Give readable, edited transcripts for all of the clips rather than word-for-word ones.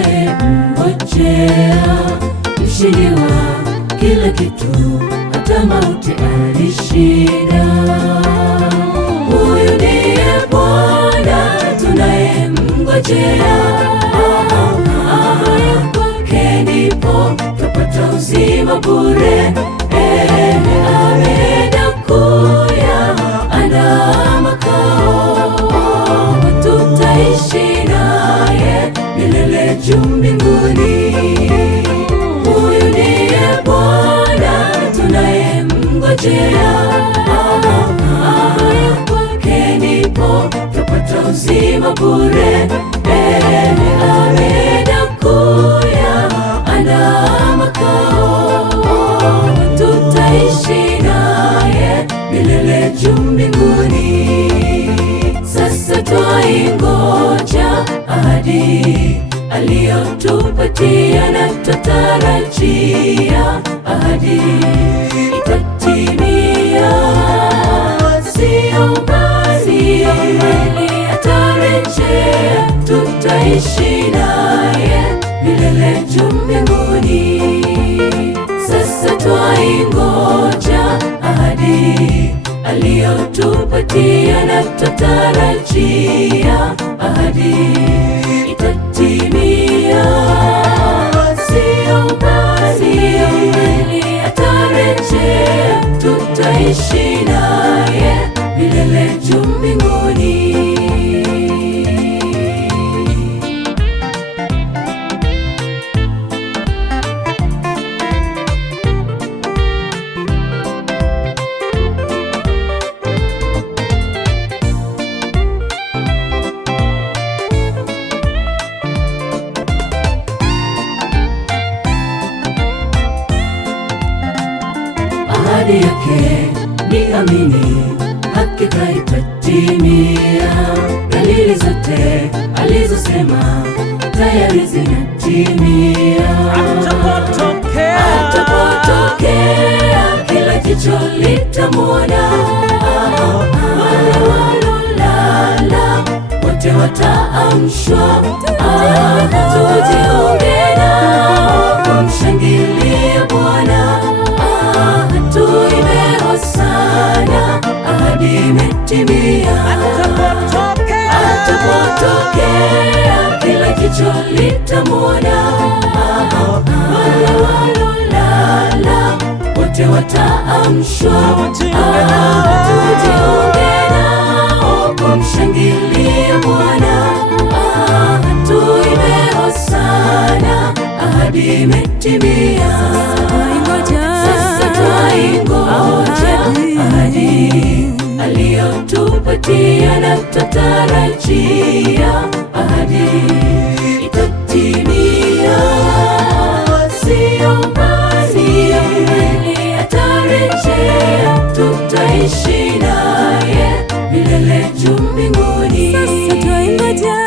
tunayemngojea, mshindi wa kila kitu, hata mauti alishinda. Huyu ndiye Bwana tunayemngojea, kwake ndipo tupata uzima bure. Ameenda kuyaandaa makao, tutaishi naye milele juu mbinguni. Huyu ndiye Bwana tunayemngojea, kwake ndipo tupata uzima bure. Ameenda kuyaandaa makao, tutaishi naye milele juu mbinguni. Sasa twaingoja ahadi aliyotupatia, na twatarajia ahadi itatimia. Sio mbali atarejea, tutaishi naye milele juu mbinguni. Sasa twaingoja ahadi aliyotupatia, na twatarajia ahadi itatimia. Sio mbali atarejea, tutaishi naye milele juu mbinguni. Ahadi yake ni amini, hakika itatimia. Dalili zote alizosema tayari zinatimia. Atapotokea kila jicho litamwona, wale walolala wote wataamshwa. Tujiunge nao kumshangilia Bwana, tuimbe hosana, ahadi imetimia. Atapotokea kila jicho litamwona, wale walolala wote wataamshwa. Tujiunge nao kumshangilia Bwana, tuimbe hosana, ahadi imetimia. Sasa twaingoja ahadi aliyotupatia, na twatarajia ahadi itatimia. Sio mbali atarejea, tutaishi naye milele juu mbinguni.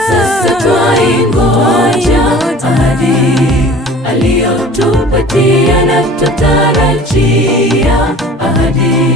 Sasa twaingoja ahadi aliyotupatia, na twatarajia ahadi